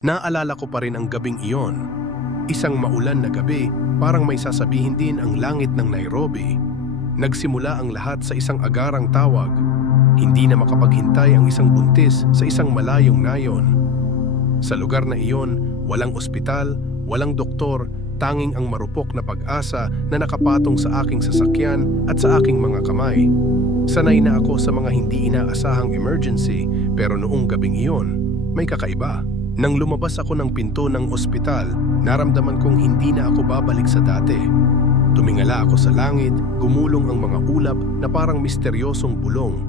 Naalala ko pa rin ang gabing iyon. Isang maulan na gabi, parang may sasabihin din ang langit ng Nairobi. Nagsimula ang lahat sa isang agarang tawag. Hindi na makapaghintay ang isang buntis sa isang malayong nayon. Sa lugar na iyon, walang ospital, walang doktor, tanging ang marupok na pag-asa na nakapatong sa aking sasakyan at sa aking mga kamay. Sanay na ako sa mga hindi inaasahang emergency, pero noong gabing iyon, may kakaiba. Nang lumabas ako ng pinto ng ospital, naramdaman kong hindi na ako babalik sa dati. Tumingala ako sa langit, gumulong ang mga ulap na parang misteryosong bulong.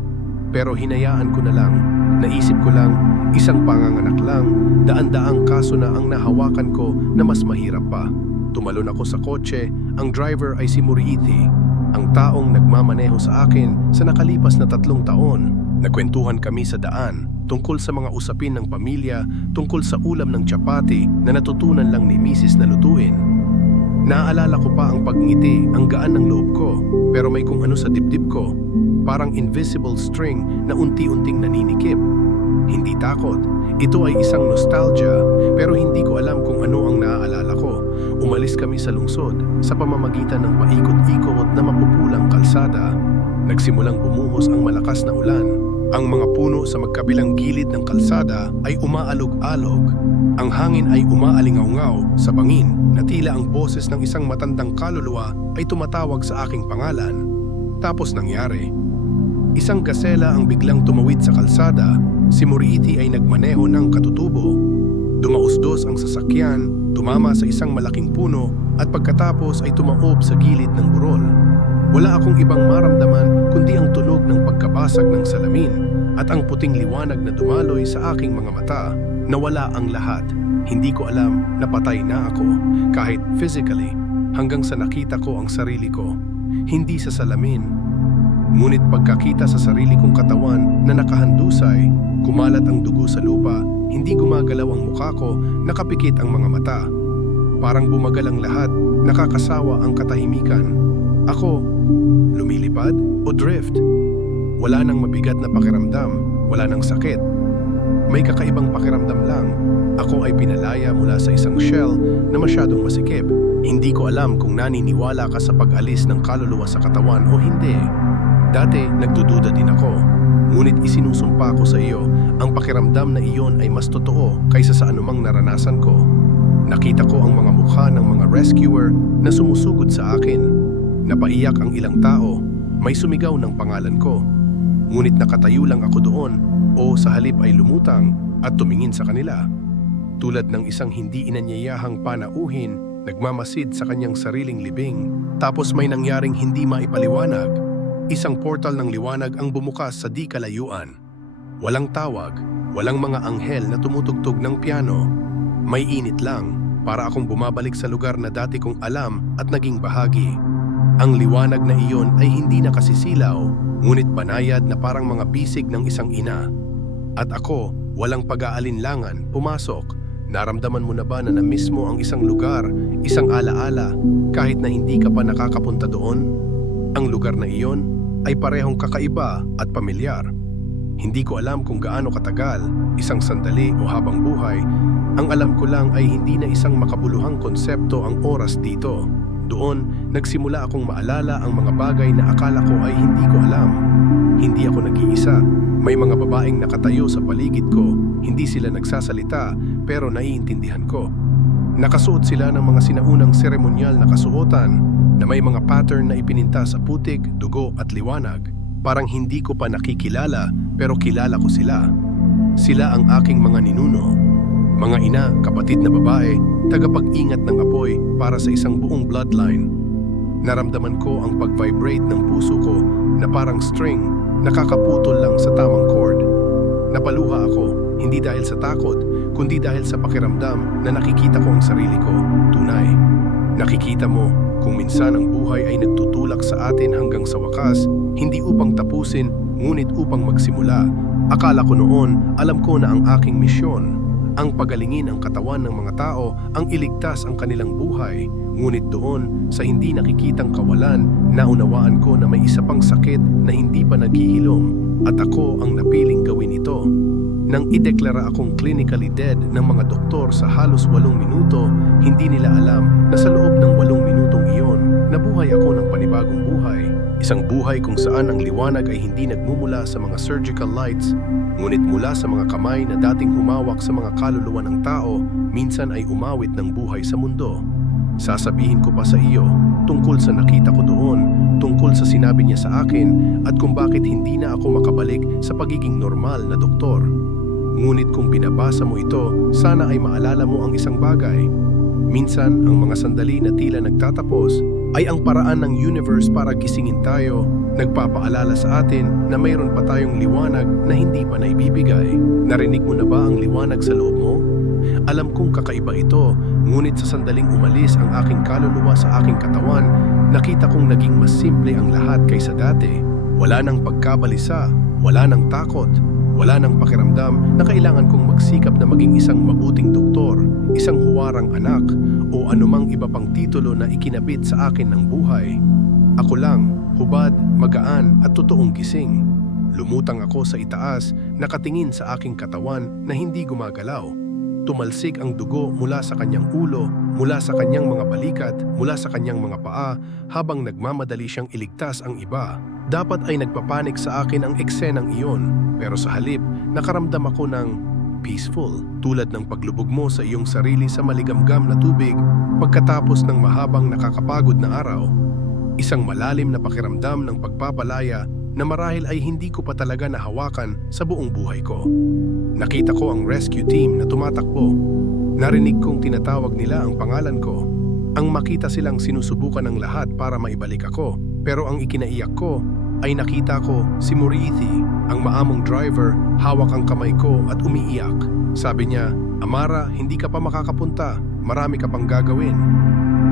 Pero hinayaan ko na lang. Naisip ko lang, isang panganganak lang, daan-daang kaso na ang nahawakan ko na mas mahirap pa. Tumalon ako sa kotse, ang driver ay si Muriithi, ang taong nagmamaneho sa akin sa nakalipas na 3 taon. Nagkwentuhan kami sa daan, tungkol sa mga usapin ng pamilya, tungkol sa ulam ng chapati na natutunan lang ni Mrs. na lutuin. Naaalala ko pa ang pagngiti, ang gaan ng loob ko, pero may kung ano sa dibdib ko. Parang invisible string na unti-unting naninikip. Hindi takot, ito ay isang nostalgia, pero hindi ko alam kung ano ang naaalala ko. Umalis kami sa lungsod sa pamamagitan ng paikot-ikot na mapupulang kalsada. Nagsimulang bumuhos ang malakas na ulan. Ang mga puno sa magkabilang gilid ng kalsada ay umaalog-alog. Ang hangin ay umaalingaw-ngaw sa bangin na tila ang boses ng isang matandang kaluluwa ay tumatawag sa aking pangalan. Tapos nangyari. Isang gasela ang biglang tumawid sa kalsada. Si Muriithi ay nagmaneho ng katutubo. Dumausdos ang sasakyan, tumama sa isang malaking puno at pagkatapos ay tumaob sa gilid ng burol. Wala akong ibang maramdaman kundi ang tunog ng pagkabasag ng salamin at ang puting liwanag na dumaloy sa aking mga mata. Nawala ang lahat. Hindi ko alam na patay na ako, kahit physically, hanggang sa nakita ko ang sarili ko. Hindi sa salamin. Ngunit pagkakita sa sarili kong katawan na nakahandusay, kumalat ang dugo sa lupa, hindi gumagalaw ang mukha ko, nakapikit ang mga mata. Parang bumagal ang lahat, nakakasawa ang katahimikan. Ako, lumilipad o drift? Wala nang mabigat na pakiramdam, wala nang sakit. May kakaibang pakiramdam lang. Ako ay pinalaya mula sa isang shell na masyadong masikip. Hindi ko alam kung naniniwala ka sa pag-alis ng kaluluwa sa katawan o hindi. Dati, nagdududa din ako. Ngunit isinusumpa ko sa iyo, ang pakiramdam na iyon ay mas totoo kaysa sa anumang naranasan ko. Nakita ko ang mga mukha ng mga rescuer na sumusugod sa akin. Napaiyak ang ilang tao, may sumigaw ng pangalan ko. Ngunit nakatayo lang ako doon o sa halip ay lumutang at tumingin sa kanila. Tulad ng isang hindi inanyayahang panauhin, nagmamasid sa kanyang sariling libing. Tapos may nangyaring hindi maipaliwanag. Isang portal ng liwanag ang bumukas sa di kalayuan. Walang tawag, walang mga anghel na tumutugtog ng piano. May init lang, para akong bumabalik sa lugar na dati kong alam at naging bahagi. Ang liwanag na iyon ay hindi nakasisilaw, ngunit banayad na parang mga bisig ng isang ina. At ako, walang pag-aalinlangan, pumasok. Naramdaman mo na ba na na-miss mo ang isang lugar, isang alaala, kahit na hindi ka pa nakakapunta doon? Ang lugar na iyon ay parehong kakaiba at pamilyar. Hindi ko alam kung gaano katagal, isang sandali o habang buhay. Ang alam ko lang ay hindi na isang makabuluhang konsepto ang oras dito. Doon, nagsimula akong maalala ang mga bagay na akala ko ay hindi ko alam. Hindi ako nag-iisa. May mga babaeng nakatayo sa paligid ko. Hindi sila nagsasalita, pero naiintindihan ko. Nakasuot sila ng mga sinaunang seremonyal na kasuotan na may mga pattern na ipininta sa putik, dugo at liwanag. Parang hindi ko pa nakikilala, pero kilala ko sila. Sila ang aking mga ninuno. Mga ina, kapatid na babae, tagapag-ingat ng apoy para sa isang buong bloodline. Naramdaman ko ang pag-vibrate ng puso ko na parang string, nakakaputol lang sa tamang chord. Napaluha ako, hindi dahil sa takot, kundi dahil sa pakiramdam na nakikita ko ang sarili ko, tunay. Nakikita mo kung minsan ang buhay ay nagtutulak sa atin hanggang sa wakas, hindi upang tapusin, ngunit upang magsimula. Akala ko noon, alam ko na ang aking misyon. Ang pagalingin ang katawan ng mga tao, ang iligtas ang kanilang buhay. Ngunit doon, sa hindi nakikitang kawalan, naunawaan ko na may isa pang sakit na hindi pa naghihilom at ako ang napiling gawin ito. Nang ideklara akong clinically dead ng mga doktor sa halos 8 minuto, hindi nila alam na sa loob ng 8 minutong iyon, nabuhay ako ng panibagong buhay. Isang buhay kung saan ang liwanag ay hindi nagmumula sa mga surgical lights, ngunit mula sa mga kamay na dating humawak sa mga kaluluwa ng tao, minsan ay umawit ng buhay sa mundo. Sasabihin ko pa sa iyo tungkol sa nakita ko doon, tungkol sa sinabi niya sa akin at kung bakit hindi na ako makabalik sa pagiging normal na doktor. Ngunit kung binabasa mo ito, sana ay maalala mo ang isang bagay. Minsan, ang mga sandali na tila nagtatapos ay ang paraan ng universe para gisingin tayo, nagpapaalala sa atin na mayroon pa tayong liwanag na hindi pa naibibigay. Narinig mo na ba ang liwanag sa loob mo? Alam kong kakaiba ito, ngunit sa sandaling umalis ang aking kaluluwa sa aking katawan, nakita kong naging mas simple ang lahat kaysa dati. Wala nang pagkabalisa, wala nang takot, wala nang pakiramdam na kailangan kong magsikap na maging isang mabuting doktor, isang huwarang anak, o anumang iba pang titulo na ikinabit sa akin ng buhay. Ako lang, hubad, magaan at totoong gising. Lumutang ako sa itaas, nakatingin sa aking katawan na hindi gumagalaw. Tumalsik ang dugo mula sa kanyang ulo, mula sa kanyang mga balikat, mula sa kanyang mga paa, habang nagmamadali siyang iligtas ang iba. Dapat ay nagpapanik sa akin ang eksenang iyon, pero sa halip, nakaramdam ako ng peaceful, tulad ng paglubog mo sa iyong sarili sa maligamgam na tubig pagkatapos ng mahabang nakakapagod na araw. Isang malalim na pakiramdam ng pagpapalaya na marahil ay hindi ko pa talaga nahawakan sa buong buhay ko. Nakita ko ang rescue team na tumatakbo. Narinig kong tinatawag nila ang pangalan ko. Ang makita silang sinusubukan ng lahat para maibalik ako. Pero ang ikinaiyak ko ay nakita ko si Muriithi, ang maamong driver, hawak ang kamay ko at umiiyak. Sabi niya, "Amara, hindi ka pa makakapunta. Marami ka pang gagawin."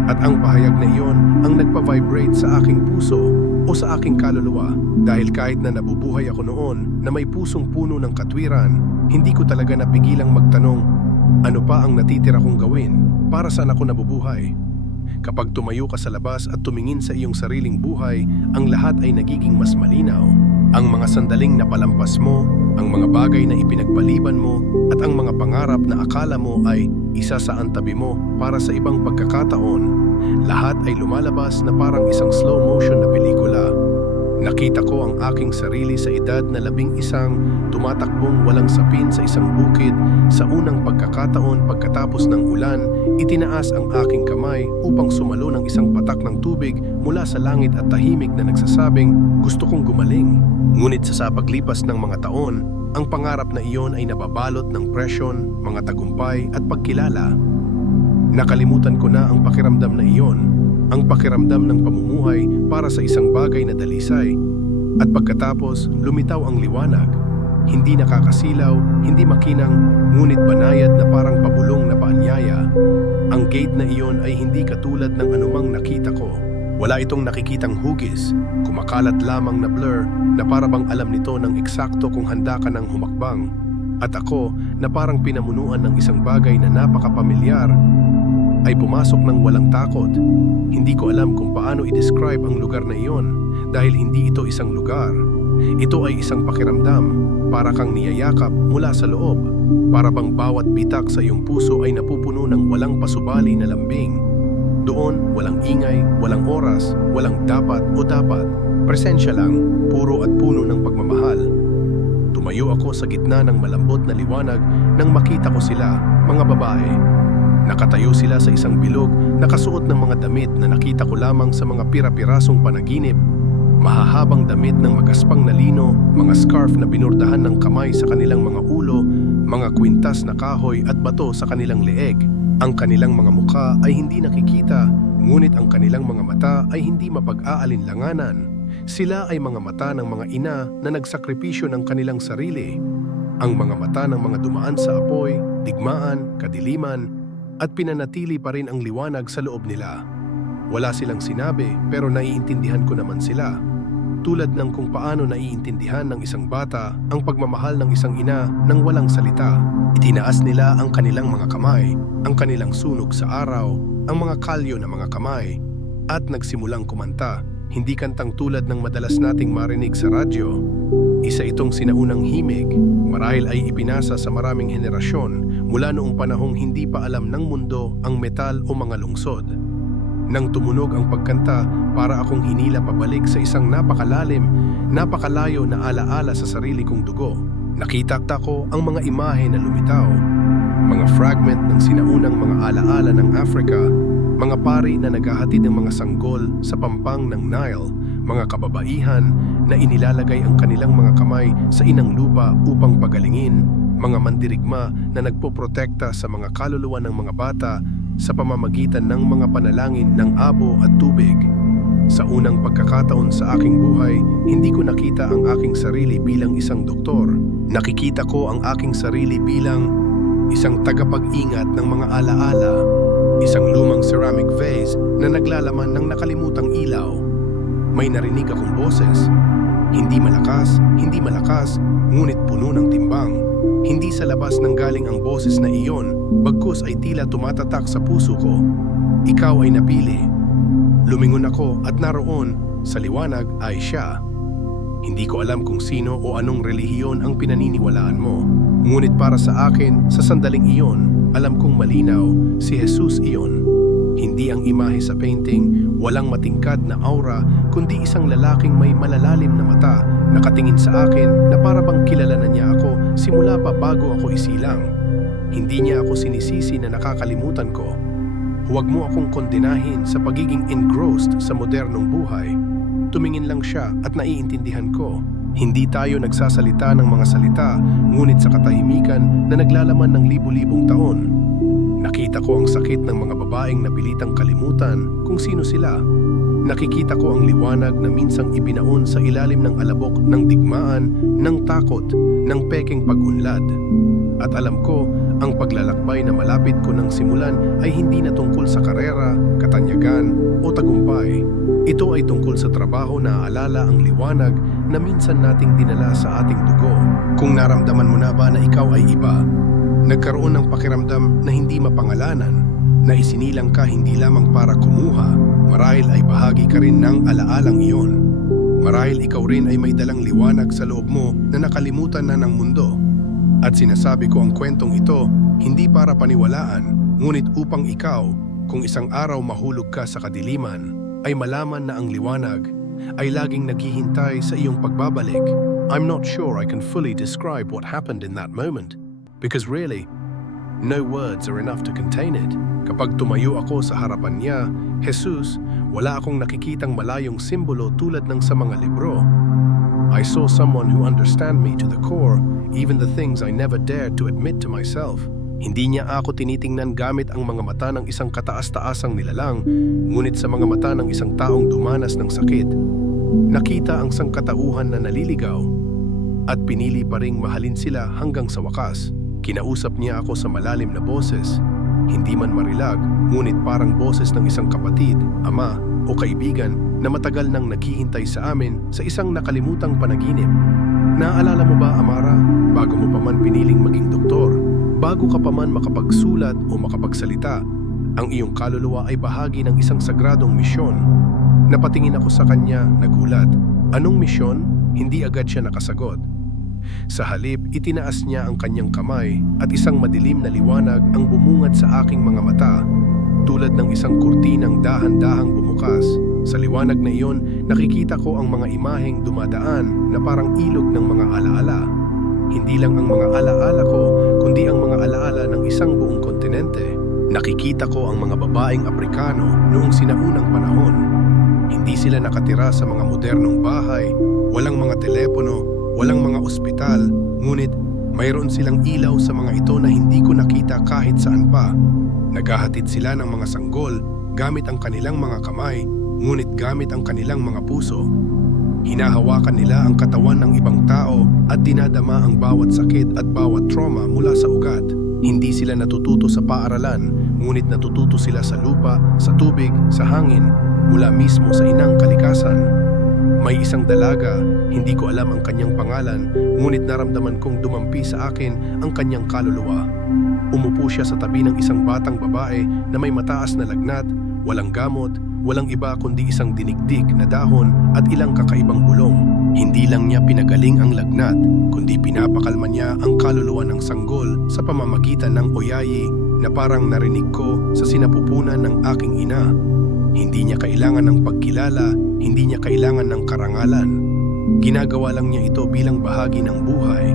At ang pahayag na iyon ang nagpa-vibrate sa aking puso o sa aking kaluluwa. Dahil kahit na nabubuhay ako noon na may pusong puno ng katwiran, hindi ko talaga napigilang magtanong, ano pa ang natitira kong gawin? Para saan ako nabubuhay? Kapag tumayo ka sa labas at tumingin sa iyong sariling buhay, ang lahat ay nagiging mas malinaw. Ang mga sandaling napalampas mo, ang mga bagay na ipinagpaliban mo, at ang mga pangarap na akala mo ay isa sa antabi mo para sa ibang pagkakataon, lahat ay lumalabas na parang isang slow motion na pelikula. Nakita ko ang aking sarili sa edad na 11, tumatakbong walang sapin sa isang bukid. Sa unang pagkakataon pagkatapos ng ulan, itinaas ang aking kamay upang sumalo ng isang patak ng tubig mula sa langit at tahimik na nagsasabing, gusto kong gumaling. Ngunit sa paglipas ng mga taon, ang pangarap na iyon ay nababalot ng presyon, mga tagumpay at pagkilala. Nakalimutan ko na ang pakiramdam na iyon, ang pakiramdam ng pamumuhay para sa isang bagay na dalisay. At pagkatapos, lumitaw ang liwanag. Hindi nakakasilaw, hindi makinang, ngunit banayad na parang pabulong na paanyaya. Ang gate na iyon ay hindi katulad ng anumang nakita ko. Wala itong nakikitang hugis, kumakalat lamang na blur na parabang alam nito ng eksakto kung handa ka ng humakbang. At ako, na parang pinamunuan ng isang bagay na napakapamilyar, ay pumasok ng walang takot. Hindi ko alam kung paano i-describe ang lugar na iyon dahil hindi ito isang lugar. Ito ay isang pakiramdam, para kang niyayakap mula sa loob, para bang bawat bitak sa iyong puso ay napupuno ng walang pasubali na lambing. Doon, walang ingay, walang oras, walang dapat o dapat. Presensya lang, puro at puno ng pagmamahal. Tumayo ako sa gitna ng malambot na liwanag nang makita ko sila, mga babae. Nakatayo sila sa isang bilog, nakasuot ng mga damit na nakita ko lamang sa mga pira-pirasong panaginip. Mahahabang damit ng magaspang na lino, mga scarf na binurdahan ng kamay sa kanilang mga ulo, mga kwintas na kahoy at bato sa kanilang leeg. Ang kanilang mga mukha ay hindi nakikita, ngunit ang kanilang mga mata ay hindi mapag-aalinlanganan. Sila ay mga mata ng mga ina na nagsakripisyo ng kanilang sarili. Ang mga mata ng mga dumaan sa apoy, digmaan, kadiliman, at pinanatili pa rin ang liwanag sa loob nila. Wala silang sinabi pero naiintindihan ko naman sila. Tulad ng kung paano naiintindihan ng isang bata ang pagmamahal ng isang ina nang walang salita. Itinaas nila ang kanilang mga kamay, ang kanilang sunog sa araw, ang mga kalyo na mga kamay, at nagsimulang kumanta. Hindi kantang tulad ng madalas nating marinig sa radyo. Isa itong sinaunang himig, marahil ay ipinasa sa maraming henerasyon mula noong panahong hindi pa alam ng mundo ang metal o mga lungsod. Nang tumunog ang pagkanta, para akong hinila pabalik sa isang napakalalim, napakalayo na alaala sa sarili kong dugo. Nakita ko ang mga imahe na lumitaw, mga fragment ng sinaunang mga alaala ng Africa, mga pari na naghahatid ng mga sanggol sa pampang ng Nile, mga kababaihan na inilalagay ang kanilang mga kamay sa inang lupa upang pagalingin, mga mandirigma na nagpoprotekta sa mga kaluluwa ng mga bata sa pamamagitan ng mga panalangin ng abo at tubig. Sa unang pagkakataon sa aking buhay, hindi ko nakita ang aking sarili bilang isang doktor. Nakikita ko ang aking sarili bilang isang tagapag-ingat ng mga alaala, isang lumang ceramic vase na naglalaman ng nakalimutang ilaw. May narinig akong boses, hindi malakas, ngunit puno ng timbang. Hindi sa labas nang galing ang boses na iyon, bagkus ay tila tumatatak sa puso ko. Ikaw ay napili. Lumingon ako at naroon, sa liwanag ay siya. Hindi ko alam kung sino o anong relihiyon ang pinaniniwalaan mo. Ngunit para sa akin, sa sandaling iyon, alam kong malinaw, si Jesus iyon. Hindi ang imahe sa painting, walang matingkad na aura, kundi isang lalaking may malalalim na mata, nakatingin sa akin na para bang kilala na niya ako simula pa bago ako isilang. Hindi niya ako sinisisi na nakakalimutan ko. Huwag mo akong kondenahin sa pagiging engrossed sa modernong buhay. Tumingin lang siya at naiintindihan ko. Hindi tayo nagsasalita ng mga salita, ngunit sa katahimikan na naglalaman ng libu-libong taon. Nakita ko ang sakit ng mga babaeng napilitang kalimutan kung sino sila. Nakikita ko ang liwanag na minsang ibinaon sa ilalim ng alabok ng digmaan, ng takot, ng peking pag-unlad. At alam ko, ang paglalakbay na malapit ko nang simulan ay hindi na tungkol sa karera, katanyagan o tagumpay. Ito ay tungkol sa trabaho na aalala ang liwanag na minsan nating dinala sa ating dugo. Kung naramdaman mo na ba na ikaw ay iba, nagkaroon ng pakiramdam na hindi mapangalanan, na isinilang ka hindi lamang para kumuha, marahil ay bahagi ka rin ng alaalang iyon. Marahil ikaw rin ay may dalang liwanag sa loob mo na nakalimutan na ng mundo. At sinasabi ko ang kwentong ito, hindi para paniwalaan, ngunit upang ikaw, kung isang araw mahulog ka sa kadiliman, ay malaman na ang liwanag ay laging naghihintay sa iyong pagbabalik. I'm not sure I can fully describe what happened in that moment. Because really, no words are enough to contain it. Kapag tumayo ako sa harapan niya, Jesus, wala akong nakikitang malayong simbolo tulad ng sa mga libro. I saw someone who understand me to the core, even the things I never dared to admit to myself. Hindi niya ako tinitingnan gamit ang mga mata ng isang kataas-taasang nilalang, ngunit sa mga mata ng isang taong dumanas ng sakit. Nakita ang sangkatauhan na naliligaw, at pinili pa ring mahalin sila hanggang sa wakas. Kinausap niya ako sa malalim na boses, hindi man marilag, ngunit parang boses ng isang kapatid, ama o kaibigan na matagal nang naghihintay sa amin sa isang nakalimutang panaginip. Naaalala mo ba, Amara, bago mo pa man piniling maging doktor, bago ka pa man makapagsulat o makapagsalita, ang iyong kaluluwa ay bahagi ng isang sagradong misyon. Napatingin ako sa kanya, nagulat. Anong misyon? Hindi agad siya nakasagot. Sa halip, itinaas niya ang kanyang kamay at isang madilim na liwanag ang bumungad sa aking mga mata, tulad ng isang kurtinang dahan-dahang bumukas. Sa liwanag na iyon, nakikita ko ang mga imaheng dumadaan na parang ilog ng mga alaala. Hindi lang ang mga alaala ko, kundi ang mga alaala ng isang buong kontinente. Nakikita ko ang mga babaeng Aprikano noong sinaunang panahon. Hindi sila nakatira sa mga modernong bahay, walang mga telepono, walang mga ospital, ngunit mayroon silang ilaw sa mga ito na hindi ko nakita kahit saan pa. Naghahatid sila ng mga sanggol gamit ang kanilang mga kamay, ngunit gamit ang kanilang mga puso. Hinahawakan nila ang katawan ng ibang tao at dinadama ang bawat sakit at bawat trauma mula sa ugat. Hindi sila natututo sa paaralan, ngunit natututo sila sa lupa, sa tubig, sa hangin, mula mismo sa inang kalikasan. May isang dalaga, hindi ko alam ang kanyang pangalan, ngunit naramdaman kong dumampi sa akin ang kanyang kaluluwa. Umupo siya sa tabi ng isang batang babae na may mataas na lagnat, walang gamot, walang iba kundi isang dinigdig na dahon at ilang kakaibang bulong. Hindi lang niya pinagaling ang lagnat, kundi pinapakalma niya ang kaluluwa ng sanggol sa pamamagitan ng oyayi na parang narinig ko sa sinapupunan ng aking ina. Hindi niya kailangan ng pagkilala, hindi niya kailangan ng karangalan. Ginagawa lang niya ito bilang bahagi ng buhay.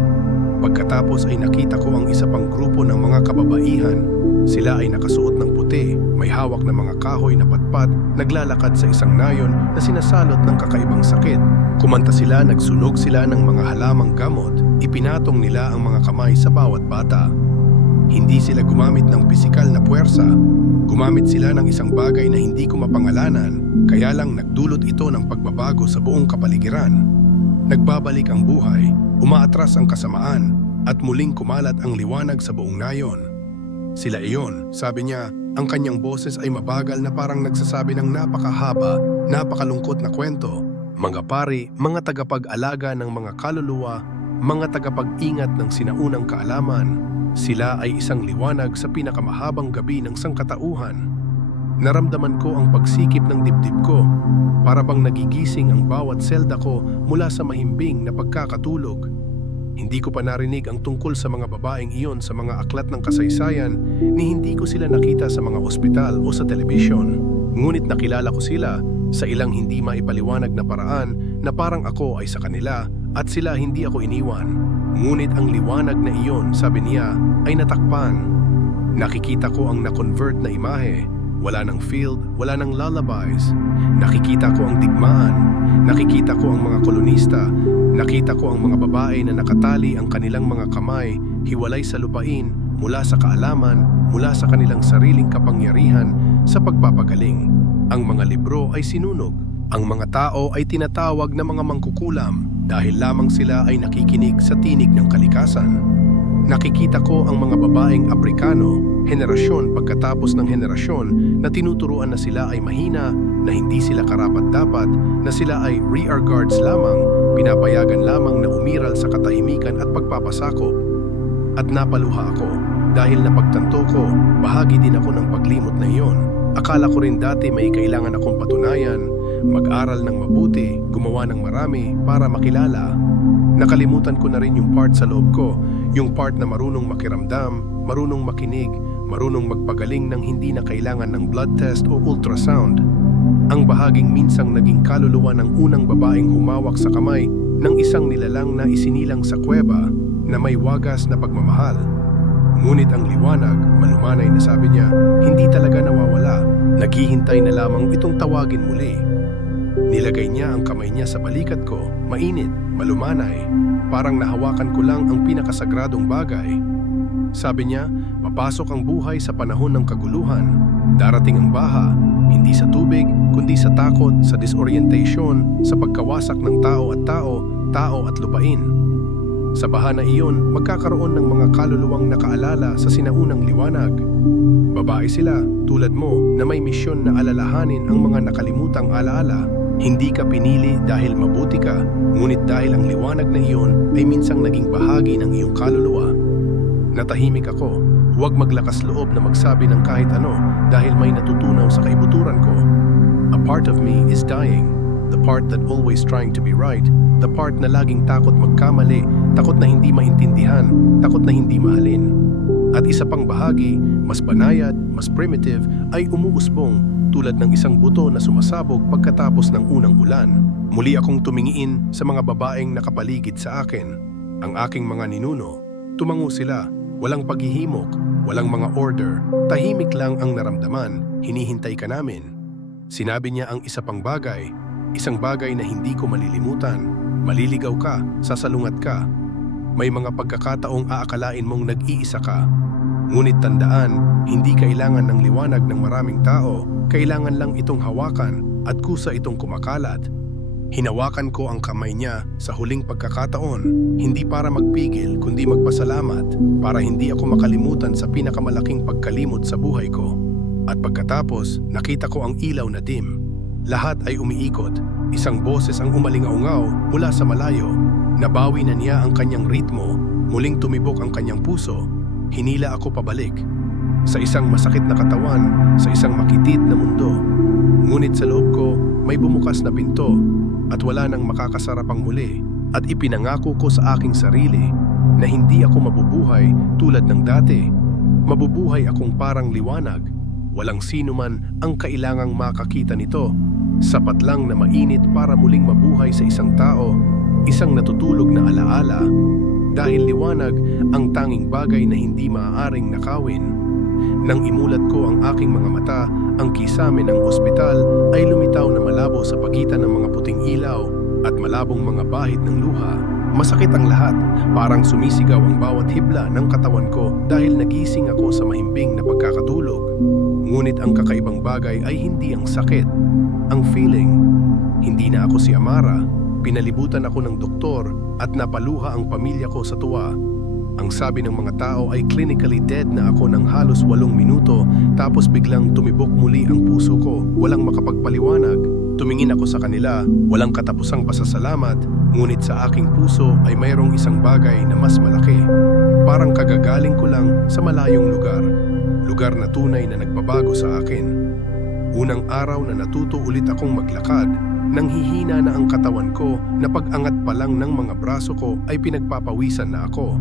Pagkatapos ay nakita ko ang isa pang grupo ng mga kababaihan. Sila ay nakasuot ng puti, may hawak na mga kahoy na patpat, naglalakad sa isang nayon na sinasalot ng kakaibang sakit. Kumanta sila, nagsunog sila ng mga halamang gamot, ipinatong nila ang mga kamay sa bawat bata. Hindi sila gumamit ng pisikal na puwersa. Gumamit sila ng isang bagay na hindi ko mapangalanan, kaya lang nagdulot ito ng pagbabago sa buong kapaligiran. Nagbabalik ang buhay, umaatras ang kasamaan, at muling kumalat ang liwanag sa buong nayon. Sila iyon, sabi niya, ang kanyang boses ay mabagal na parang nagsasabi ng napakahaba, napakalungkot na kwento. Mga pari, mga tagapag-alaga ng mga kaluluwa, mga tagapag-ingat ng sinaunang kaalaman. Sila ay isang liwanag sa pinakamahabang gabi ng sangkatauhan. Naramdaman ko ang pagsikip ng dibdib ko, para bang nagigising ang bawat selda ko mula sa mahimbing na pagkakatulog. Hindi ko pa narinig ang tungkol sa mga babaeng iyon sa mga aklat ng kasaysayan, ni hindi ko sila nakita sa mga ospital o sa telebisyon. Ngunit nakilala ko sila sa ilang hindi maipaliwanag na paraan na parang ako ay sa kanila at sila hindi ako iniwan. Ngunit ang liwanag na iyon, sabi niya, ay natakpan. Nakikita ko ang na-convert na imahe. Wala ng field, wala ng lullabies. Nakikita ko ang digmaan. Nakikita ko ang mga kolonista. Nakita ko ang mga babae na nakatali ang kanilang mga kamay, hiwalay sa lupain, mula sa kaalaman, mula sa kanilang sariling kapangyarihan sa pagpapagaling. Ang mga libro ay sinunog. Ang mga tao ay tinatawag na mga mangkukulam dahil lamang sila ay nakikinig sa tinig ng kalikasan. Nakikita ko ang mga babaeng Aprikano, henerasyon pagkatapos ng henerasyon na tinuturuan na sila ay mahina, na hindi sila karapat-dapat, na sila ay rear guards lamang, pinapayagan lamang na umiral sa katahimikan at pagpapasakop. At napaluha ako dahil napagtanto ko, bahagi din ako ng paglimot na iyon. Akala ko rin dati may kailangan akong patunayan, mag-aral ng mabuti, gumawa ng marami para makilala. Nakalimutan ko na rin yung part sa loob ko, yung part na marunong makiramdam, marunong makinig, marunong magpagaling ng hindi na kailangan ng blood test o ultrasound. Ang bahaging minsang naging kaluluwa ng unang babaeng humawak sa kamay ng isang nilalang na isinilang sa kuweba na may wagas na pagmamahal. Ngunit ang liwanag, malumanay na sabi niya, hindi talaga nawawala. Naghihintay na lamang itong tawagin muli. Nilagay niya ang kamay niya sa balikat ko, mainit, malumanay, parang nahawakan ko lang ang pinakasagradong bagay. Sabi niya, papasok ang buhay sa panahon ng kaguluhan. Darating ang baha, hindi sa tubig, kundi sa takot, sa disorientation, sa pagkawasak ng tao at lupain. Sa baha na iyon, magkakaroon ng mga kaluluwang nakaalala sa sinaunang liwanag. Babae sila, tulad mo, na may misyon na alalahanin ang mga nakalimutang alaala. Hindi ka pinili dahil mabuti ka, ngunit dahil ang liwanag na iyon ay minsang naging bahagi ng iyong kaluluwa. Natahimik ako, huwag maglakas loob na magsabi ng kahit ano dahil may natutunaw sa kaibuturan ko. A part of me is dying, the part that always trying to be right, the part na laging takot magkamali, takot na hindi maintindihan, takot na hindi mahalin. At isa pang bahagi, mas banayad, mas primitive, ay umuusbong tulad ng isang buto na sumasabog pagkatapos ng unang ulan. Muli akong tumingin sa mga babaeng nakapaligid sa akin. Ang aking mga ninuno, tumango sila, walang paghihimok, walang mga order, tahimik lang ang naramdaman, hinihintay ka namin. Sinabi niya ang isa pang bagay, isang bagay na hindi ko malilimutan. Maliligaw ka, sasalungat ka. May mga pagkakataong aakalain mong nag-iisa ka. Ngunit tandaan, hindi kailangan ng liwanag ng maraming tao, kailangan lang itong hawakan at kusa itong kumakalat. Hinawakan ko ang kamay niya sa huling pagkakataon, hindi para magpigil kundi magpasalamat, para hindi ako makalimutan sa pinakamalaking pagkalimot sa buhay ko. At pagkatapos, nakita ko ang ilaw na dim. Lahat ay umiikot, isang boses ang umalingaungaw mula sa malayo. Nabawi na niya ang kanyang ritmo, muling tumibok ang kanyang puso. Hinila ako pabalik, sa isang masakit na katawan, sa isang makitid na mundo. Ngunit sa loob ko, may bumukas na pinto. at wala nang makakasarapang muli at ipinangako ko sa aking sarili na hindi ako mabubuhay tulad ng dati. Mabubuhay akong parang liwanag. Walang sino man ang kailangang makakita nito. Sapat lang na mainit para muling mabuhay sa isang tao, isang natutulog na alaala. Dahil liwanag ang tanging bagay na hindi maaaring nakawin. Nang imulat ko ang aking mga mata, ang kisame ng ospital ay lumitaw na malabo sa pagitan ng mga puting ilaw at malabong mga bahid ng luha. Masakit ang lahat, parang sumisigaw ang bawat hibla ng katawan ko dahil nagising ako sa mahimbing na pagkakatulog. Ngunit ang kakaibang bagay ay hindi ang sakit, ang feeling. Hindi na ako si Amara, pinalibutan ako ng doktor at napaluha ang pamilya ko sa tuwa. Ang sabi ng mga tao ay clinically dead na ako ng halos 8 minuto tapos biglang tumibok muli ang puso ko, walang makapagpaliwanag. Tumingin ako sa kanila, walang katapusang pasasalamat, ngunit sa aking puso ay mayroong isang bagay na mas malaki. Parang kagagaling ko lang sa malayong lugar. Lugar na tunay na nagbabago sa akin. Unang araw na natuto ulit akong maglakad, nang hihina na ang katawan ko na pag-angat pa lang ng mga braso ko ay pinagpapawisan na ako.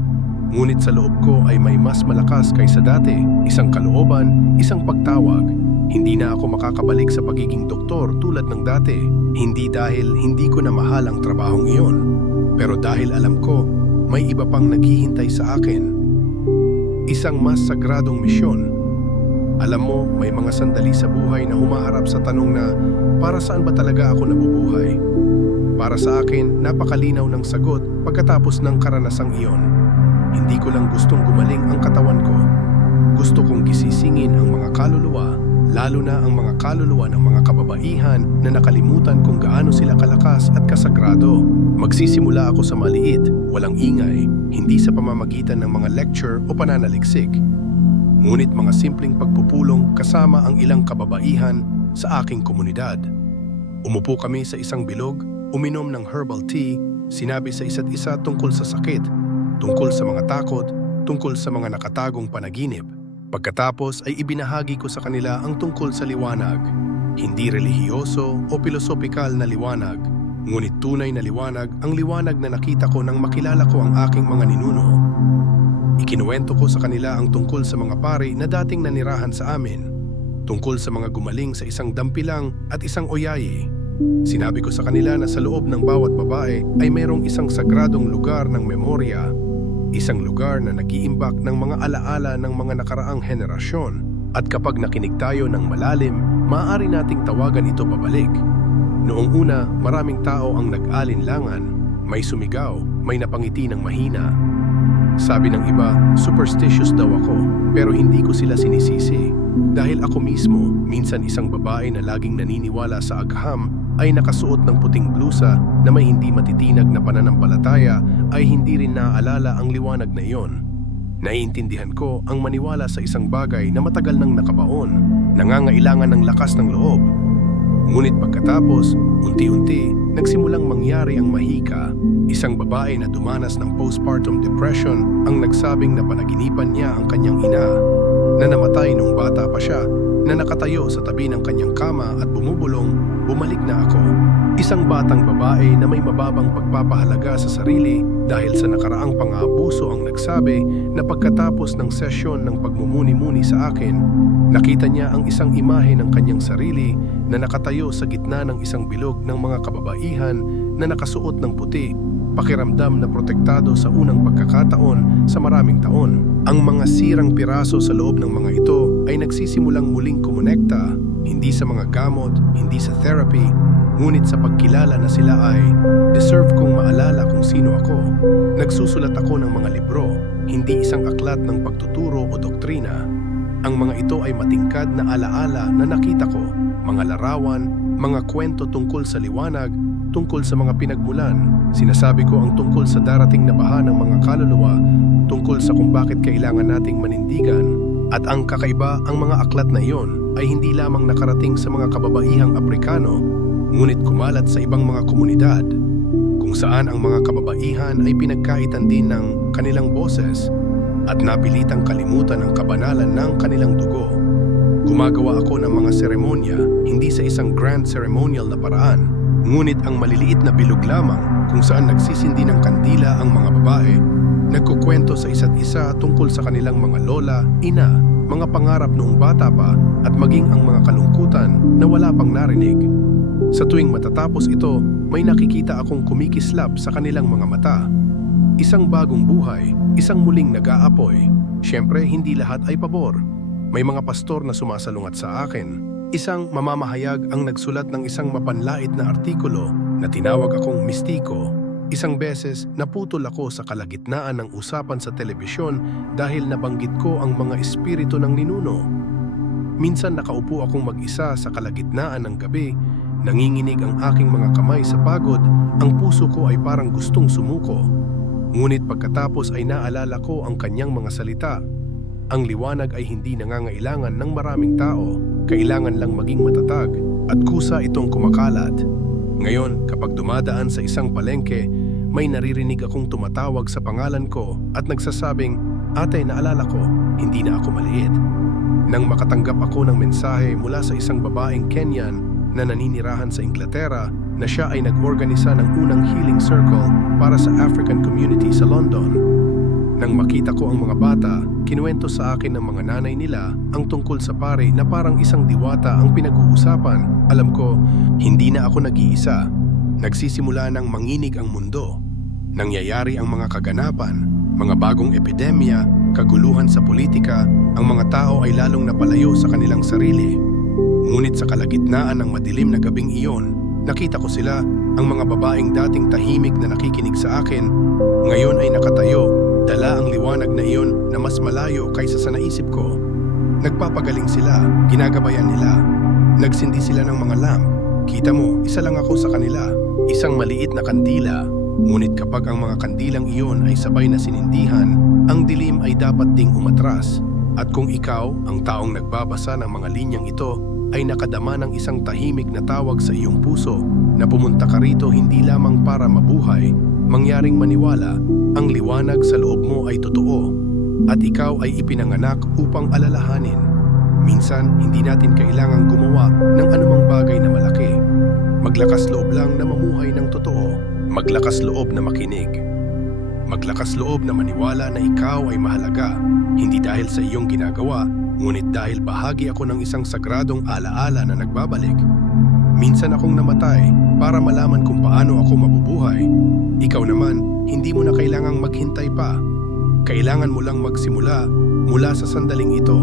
Ngunit sa loob ko ay may mas malakas kaysa dati, isang kalooban, isang pagtawag. Hindi na ako makakabalik sa pagiging doktor tulad ng dati. Hindi dahil hindi ko na mahal ang trabahong iyon, pero dahil alam ko may iba pang naghihintay sa akin. Isang mas sagradong misyon. Alam mo, may mga sandali sa buhay na humaharap sa tanong na, para saan ba talaga ako nabubuhay? Para sa akin, napakalinaw ng sagot pagkatapos ng karanasang iyon. Hindi ko lang gustong gumaling ang katawan ko. Gusto kong gisisingin ang mga kaluluwa, lalo na ang mga kaluluwa ng mga kababaihan na nakalimutan kung gaano sila kalakas at kasagrado. Magsisimula ako sa maliit, walang ingay, hindi sa pamamagitan ng mga lecture o pananaliksik. Ngunit mga simpleng pagpupulong kasama ang ilang kababaihan sa aking komunidad. Umupo kami sa isang bilog, uminom ng herbal tea, sinabi sa isa't isa tungkol sa sakit, tungkol sa mga takot, tungkol sa mga nakatagong panaginip. Pagkatapos ay ibinahagi ko sa kanila ang tungkol sa liwanag. Hindi relihiyoso o pilosopikal na liwanag, ngunit tunay na liwanag, ang liwanag na nakita ko nang makilala ko ang aking mga ninuno. Ikinuwento ko sa kanila ang tungkol sa mga pari na dating nanirahan sa amin, tungkol sa mga gumaling sa isang dampilang at isang oyayi. Sinabi ko sa kanila na sa loob ng bawat babae ay mayroong isang sagradong lugar ng memorya, isang lugar na nag-iimbak ng mga alaala ng mga nakaraang henerasyon, at kapag nakinig tayo ng malalim, maaari nating tawagan ito pabalik. Noong una, maraming tao ang nag-alinlangan, may sumigaw, may napangiti ng mahina. Sabi ng iba, superstitious daw ako, pero hindi ko sila sinisisi. Dahil ako mismo, minsan isang babae na laging naniniwala sa agham, ay nakasuot ng puting blusa na may hindi matitinag na pananampalataya ay hindi rin naaalala ang liwanag na iyon. Naiintindihan ko ang maniwala sa isang bagay na matagal nang nakabaon, nangangailangan ng lakas ng loob. Ngunit pagkatapos, unti-unti, nagsimulang mangyari ang mahika. Isang babae na dumanas ng postpartum depression ang nagsabing na panaginipan niya ang kanyang ina, na namatay nung bata pa siya, na nakatayo sa tabi ng kanyang kama at bumubulong, bumalik na ako. Isang batang babae na may mababang pagpapahalaga sa sarili dahil sa nakaraang pang-aabuso ang nagsabi na pagkatapos ng sesyon ng pagmumuni-muni sa akin, nakita niya ang isang imahe ng kanyang sarili na nakatayo sa gitna ng isang bilog ng mga kababaihan na nakasuot ng puti, pakiramdam na protektado sa unang pagkakataon sa maraming taon. Ang mga sirang piraso sa loob ng mga ito ay nagsisimulang muling kumonekta, hindi sa mga gamot, hindi sa therapy, ngunit sa pagkilala na sila ay deserve kong maalala kung sino ako. Nagsusulat ako ng mga libro, hindi isang aklat ng pagtuturo o doktrina. Ang mga ito ay matingkad na alaala na nakita ko, mga larawan, mga kwento tungkol sa liwanag, tungkol sa mga pinagmulan. Sinasabi ko ang tungkol sa darating na baha ng mga kaluluwa, tungkol sa kung bakit kailangan nating manindigan. At ang kakaiba, ang mga aklat na iyon ay hindi lamang nakarating sa mga kababaihang Aprikano, ngunit kumalat sa ibang mga komunidad, kung saan ang mga kababaihan ay pinagkaitan din ng kanilang boses at napilitang kalimutan ang kabanalan ng kanilang dugo. Gumagawa ako ng mga seremonya, hindi sa isang grand ceremonial na paraan, Ngunit ang maliliit na bilog lamang kung saan nagsisindi ng kandila ang mga babae, nagkukwento sa isa't isa tungkol sa kanilang mga lola, ina, mga pangarap noong bata pa at maging ang mga kalungkutan na wala pang narinig. Sa tuwing matatapos ito, may nakikita akong kumikislap sa kanilang mga mata. Isang bagong buhay, isang muling nag-aapoy. Siyempre, hindi lahat ay pabor. May mga pastor na sumasalungat sa akin. Isang mamamahayag ang nagsulat ng isang mapanlait na artikulo na tinawag akong mistiko. Isang beses naputol ako sa kalagitnaan ng usapan sa telebisyon dahil nabanggit ko ang mga espiritu ng ninuno. Minsan nakaupo akong mag-isa sa kalagitnaan ng gabi, nanginginig ang aking mga kamay sa pagod, ang puso ko ay parang gustong sumuko. Ngunit pagkatapos ay naalala ko ang kanyang mga salita. Ang liwanag ay hindi nangangailangan ng maraming tao, kailangan lang maging matatag at kusa itong kumakalat. Ngayon, kapag dumadaan sa isang palengke, may naririnig akong tumatawag sa pangalan ko at nagsasabing, "Ate, naalala ko, hindi na ako maliit." Nang makatanggap ako ng mensahe mula sa isang babaeng Kenyan na naninirahan sa Inglaterra na siya ay nag-organisa ng unang healing circle para sa African community sa London. Nang makita ko ang mga bata, kinuwento sa akin ng mga nanay nila ang tungkol sa pare na parang isang diwata ang pinag-uusapan. Alam ko, hindi na ako nag-iisa. Nagsisimula ng manginig ang mundo. Nangyayari ang mga kaganapan, mga bagong epidemya, kaguluhan sa politika, ang mga tao ay lalong napalayo sa kanilang sarili. Ngunit sa kalagitnaan ng madilim na gabing iyon, nakita ko sila, ang mga babaeng dating tahimik na nakikinig sa akin, ngayon ay nakatayo, dala ang liwanag na iyon na mas malayo kaysa sa naisip ko. Nagpapagaling sila, ginagabayan nila. Nagsindi sila ng mga lamp. Kita mo, isa lang ako sa kanila, isang maliit na kandila. Ngunit kapag ang mga kandilang iyon ay sabay na sinindihan, ang dilim ay dapat ding umatras. At kung ikaw, ang taong nagbabasa ng mga linyang ito, ay nakadama ng isang tahimik na tawag sa iyong puso na pumunta ka rito hindi lamang para mabuhay, mangyaring maniwala, ang liwanag sa loob mo ay totoo at ikaw ay ipinanganak upang alalahanin. Minsan, hindi natin kailangang gumawa ng anumang bagay na malaki. Maglakas loob lang na mamuhay ng totoo. Maglakas loob na makinig. Maglakas loob na maniwala na ikaw ay mahalaga, hindi dahil sa iyong ginagawa, ngunit dahil bahagi ako ng isang sagradong alaala na nagbabalik. Minsan akong namatay para malaman kung paano ako mabubuhay. Ikaw naman, hindi mo na kailangang maghintay pa. Kailangan mo lang magsimula mula sa sandaling ito.